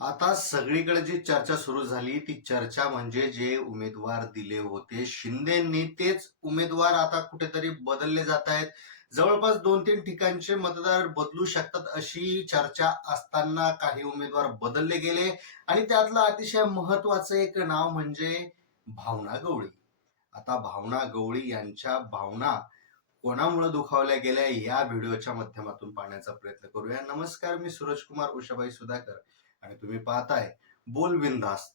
आता सगळीकडे जी चर्चा सुरू झाली ती चर्चा म्हणजे जे उमेदवार दिले होते शिंदेंनी तेच उमेदवार आता कुठेतरी बदलले जात आहेत. जवळपास 2-3 ठिकाणचे मतदार बदलू शकतात अशी चर्चा असताना काही उमेदवार बदलले गेले आणि त्यातलं अतिशय महत्वाचं एक नाव म्हणजे भावना गवळी. आता भावना गवळी यांच्या भावना कोणामुळे दुखावल्या गेल्या या व्हिडिओच्या माध्यमातून पाहण्याचा प्रयत्न करूया. नमस्कार, मी सूरज कुमार उषाबाई सुधाकर आणि तुम्ही पाहताय बोल बिनधास्त.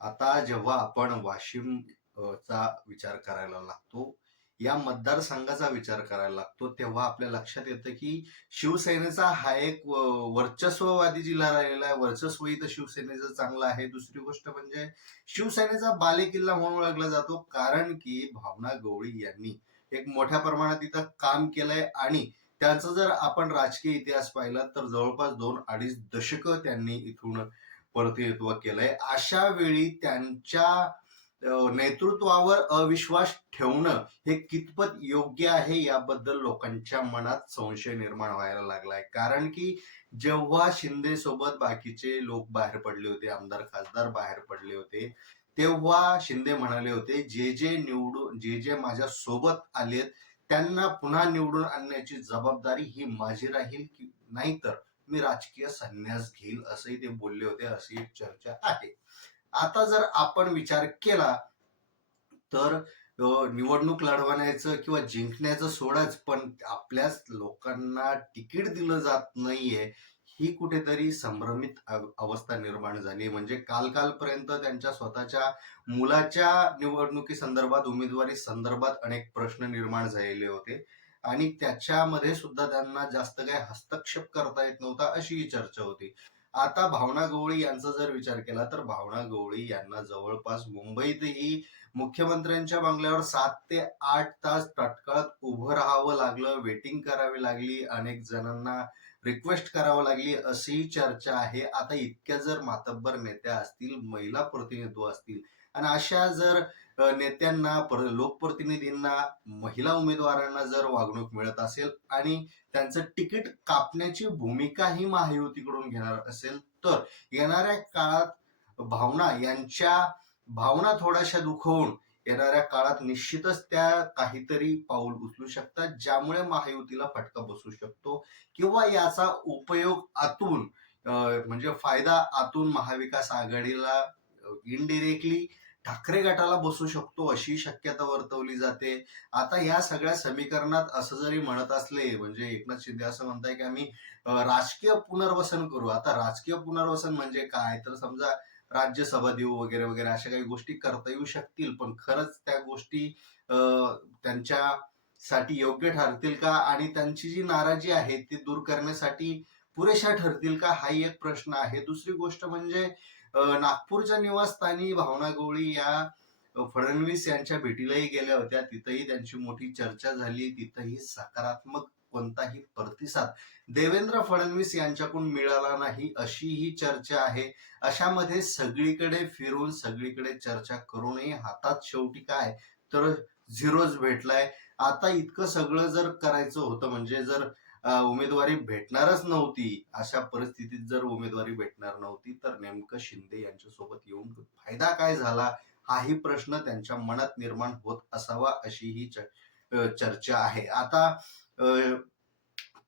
आता जेव्हा आपण वाशिम चा विचार करायला लागतो, या मतदारसंघाचा विचार करायला लागतो, तेव्हा आपल्या लक्षात येतं की शिवसेनेचा हा एक वर्चस्ववादी जिल्हा राहिलेला आहे. वर्चस्व इथं शिवसेनेचं चांगलं आहे. दुसरी गोष्ट म्हणजे शिवसेनेचा बालेकिल्ला म्हणून ओळखला जातो, कारण की भावना गवळी यांनी एक मोठ्या प्रमाणात इथं काम केलंय आणि त्यांचा जर आपण राजकीय इतिहास पाहिला तर जवळपास 2-2.5 दशकं त्यांनी इथून प्रतिनिधित्व केलंय. अशा वेळी त्यांच्या नेतृत्वावर अविश्वास ठेवणं हे कितपत योग्य आहे याबद्दल लोकांच्या मनात संशय निर्माण व्हायला लागलाय. कारण की जेव्हा शिंदे सोबत बाकीचे लोक बाहेर पडले होते, आमदार खासदार बाहेर पडले होते, तेव्हा शिंदे म्हणाले होते जे जे माझ्या सोबत आलेत त्यांना पुन्हा निवडून आणण्याची जबाबदारी ही माझी राहील, की नाहीतर मी राजकीय संन्यास घेईल असंही ते बोलले होते, अशी एक चर्चा आहे. आता जर आपण विचार केला तर निवडणूक लढवण्याचं किंवा जिंकण्याचं सोडाच, पण आपल्याच लोकांना तिकीट दिलं जात नाहीये ही कुठेतरी संभ्रमित अवस्था निर्माण झाली. म्हणजे कालपर्यंत त्यांच्या स्वतःच्या मुलाच्या निवडणुकी संदर्भात, उमेदवारी संदर्भात अनेक प्रश्न निर्माण झालेले होते आणि त्याच्यामध्ये सुद्धा त्यांना जास्त काही हस्तक्षेप करता येत नव्हता अशी ही चर्चा होती. आता भावना गवळी यांचा जर विचार केला तर भावना गवळी यांना जवळपास मुंबईतही मुख्यमंत्र्यांच्या बंगल्यावर 7 ते 8 तास तटकळत उभं राहावं लागलं, वेटिंग करावी लागली, अनेक जणांना रिक्वेस्ट करावं लागली अशी चर्चा आहे. आता इतक्या जर मातब्बर नेत्या असतील, महिला प्रतिनिधित्व असतील आणि अशा जर नेत्यांना, लोकप्रतिनिधींना, महिला उमेदवारांना जर वागणूक मिळत असेल आणि त्यांचं तिकीट कापण्याची भूमिका ही महायुतीकडून घेणार असेल तर येणाऱ्या काळात भावना थोड्याशा दुखवून येणाऱ्या काळात निश्चितच त्या काहीतरी पाऊल उचलू शकतात, ज्यामुळे महायुतीला फटका बसू शकतो किंवा याचा उपयोग आतून म्हणजे फायदा आतून महाविकास आघाडीला इनडिरेक्टली ठाकरे गटाला बसू शकतो अशी शक्यता वर्तवली जाते. आता या सगळ्या समीकरणात असं जरी म्हणत असले, म्हणजे एकनाथ शिंदे असं म्हणताय की आम्ही राजकीय पुनर्वसन करू. आता राजकीय पुनर्वसन म्हणजे काय, तर समजा राज्यसभा देऊ वगैरे वगैरे अशा काही गोष्टी करता येऊ शकतील, पण खरंच त्या गोष्टी त्यांच्यासाठी योग्य ठरतील का आणि त्यांची जी नाराजी आहे ती दूर करण्यासाठी पुरेशा ठरतील का, हाही एक प्रश्न आहे. दुसरी गोष्ट म्हणजे नागपूरच्या निवासस्थानी भावना गवळी या फडणवीस यांच्या भेटीलाही गेल्या होत्या. तिथंही त्यांची मोठी चर्चा झाली. तिथंही सकारात्मक कोणताही प्रतिसाद देवेंद्र फडणवीस यांच्याकडून मिळाला नाही अशी ही चर्चा आहे. अशामध्ये सगळीकडे फिरून सगळीकडे चर्चा करूनही हातात शेवटी काय, तर झिरोच भेटलाय. आता इतकं सगळं जर करायचं होतं, म्हणजे जर उमेदवारी भेटणारच नव्हती, अशा परिस्थितीत जर उमेदवारी भेटणार नव्हती तर नेमकं शिंदे यांच्यासोबत येऊन फायदा काय झाला, हाही प्रश्न त्यांच्या मनात निर्माण होत असावा अशी ही चर्चा आहे. आता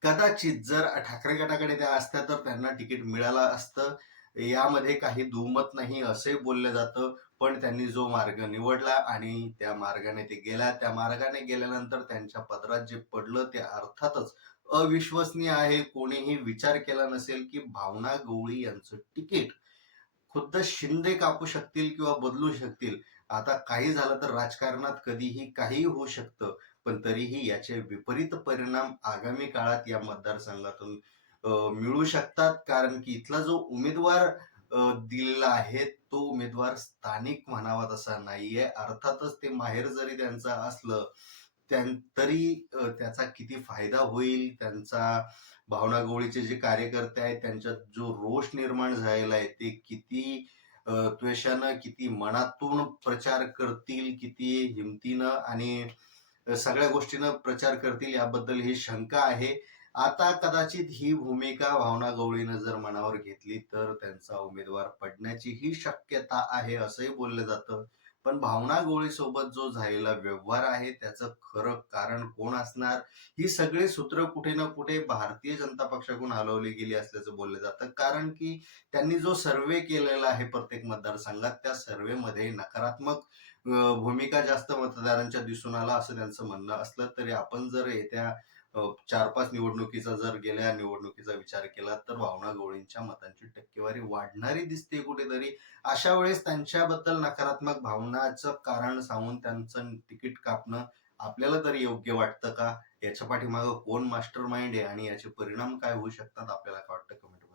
कदाचित जर ठाकरे गटाकडे त्या असत्या तर त्यांना तिकीट मिळालं असतं, यामध्ये काही दुमत नाही असे बोललं जातं. पण त्यांनी जो मार्ग निवडला आणि त्या मार्गाने ते गेल्या, त्या मार्गाने गेल्यानंतर त्यांच्या पदरात जे पडलं ते अर्थातच अविश्वसनीय आहे. कोणीही विचार केला नसेल की भावना गवळी यांचं तिकीट खुद्द शिंदे कापू शकतील किंवा बदलू शकतील. आता काही झालं तर राजकारणात कधीही काहीही होऊ शकतं, पण तरीही याचे विपरीत परिणाम आगामी काळात या मतदारसंघातून मिळू शकतात. कारण की इथला जो उमेदवार दिलेला आहे तो उमेदवार स्थानिक म्हणावा तसा नाहीये. अर्थातच ते माहेर जरी त्यांचं असलं तरी त्याचा किती फायदा होईल, त्यांचा भावना गवळीचे जे कार्यकर्ते आहेत त्यांच्यात जो रोष निर्माण झालेला आहे ते किती त्वेषानं, किती मनातून प्रचार करतील, किती हिमतीनं आणि सगळ्या गोष्टीनं प्रचार करतील याबद्दल ही शंका आहे. आता कदाचित ही भूमिका भावना गवळीनं जर मनावर घेतली तर त्यांचा उमेदवार पडण्याची ही शक्यता आहे असंही बोललं जातं. पण भावना गवळी सोबत जो झालेला व्यवहार आहे त्याचं खरं कारण कोण असणार? ही सगळी सूत्र कुठे ना कुठे भारतीय जनता पक्षाकडून हलवली गेली असल्याचं बोललं जातं. कारण की त्यांनी जो सर्व्हे केलेला आहे प्रत्येक मतदारसंघात त्या सर्व्हेमध्ये नकारात्मक भूमिका जास्त मतदारांच्या दिसून आला असं त्यांचं म्हणणं असलं तरी आपण जर येत्या 4-5 निवडणुकीचा जर गेल्या निवडणुकीचा विचार केला तर भावना गवळींच्या मतांची टक्केवारी वाढणारी दिसते कुठेतरी. अशा वेळेस त्यांच्याबद्दल नकारात्मक भावनाचं कारण सांगून त्यांचं तिकीट कापणं आपल्याला तरी योग्य वाटतं का? याच्या पाठीमागं कोण मास्टर माइंड आहे आणि याचे परिणाम काय होऊ शकतात आपल्याला काय वाटतं कमेंट